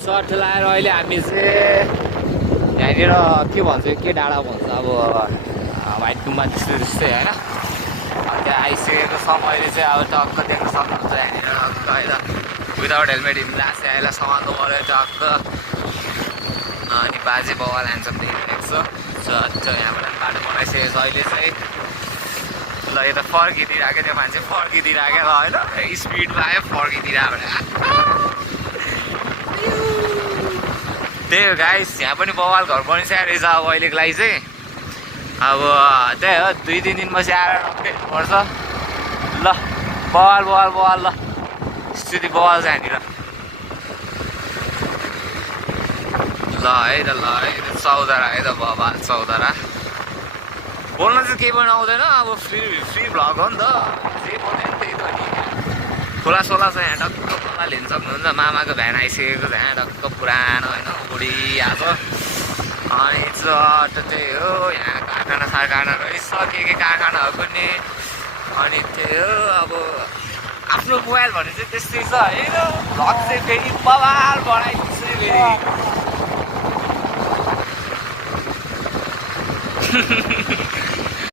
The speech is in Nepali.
सर्ट लाएर अहिले हामी चाहिँ यहाँनिर के भन्छ के डाँडा भन्छ अब भाइट गुम्बा त्यस्तै त्यस्तै होइन त्यहाँ आइसकेको छ मैले चाहिँ अब टक्क देख्न सक्नुहुन्छ यहाँनिर टक्क होइन विदाउट हेलमेट हिँड्दा चाहिँ यसलाई समात्नु पऱ्यो टक्क अनि बाजे बाउ ल्यान्डसम्म देखिरहेको छ यहाँबाट बाटो बनाइसकेको छ अहिले चाहिँ ल यो त फर्किदिइरहेको त्यो मान्छे फर्किदिइरहेको होइन स्पिडमा आयो फर्किदिइरहेको त्यही हो गाइस यहाँ पनि बवाल घर बनिसकेको रहेछ अब अहिलेको लागि चाहिँ अब त्यही हो 2-3 दिनपछि आएर पर्छ ल बवाल बवाल बवाल ल स्थिति बवाल छ यहाँनिर ल है त चौधरा है त बवाल चौधरा बोल्न चाहिँ केही पनि आउँदैन अब फ्री भ्लग हो नि त जे बोल्दैन त्यही त नि खोला सोला छ यहाँ टक्क खोला लिन सक्नुहुन्छ मामाको भ्यान आइसकेको छ यहाँ टक्क पुरानो होइन बुढी आज अनि चट त्यही हो यहाँ कारखाना सारखाना रहिसके कारखानाहरू पनि अनि त्यही हो अब आफ्नो मोबाइल भने चाहिँ त्यस्तै छ होइन भ्लग चाहिँ फेरि बवाल बढाइदिन्छ फेरि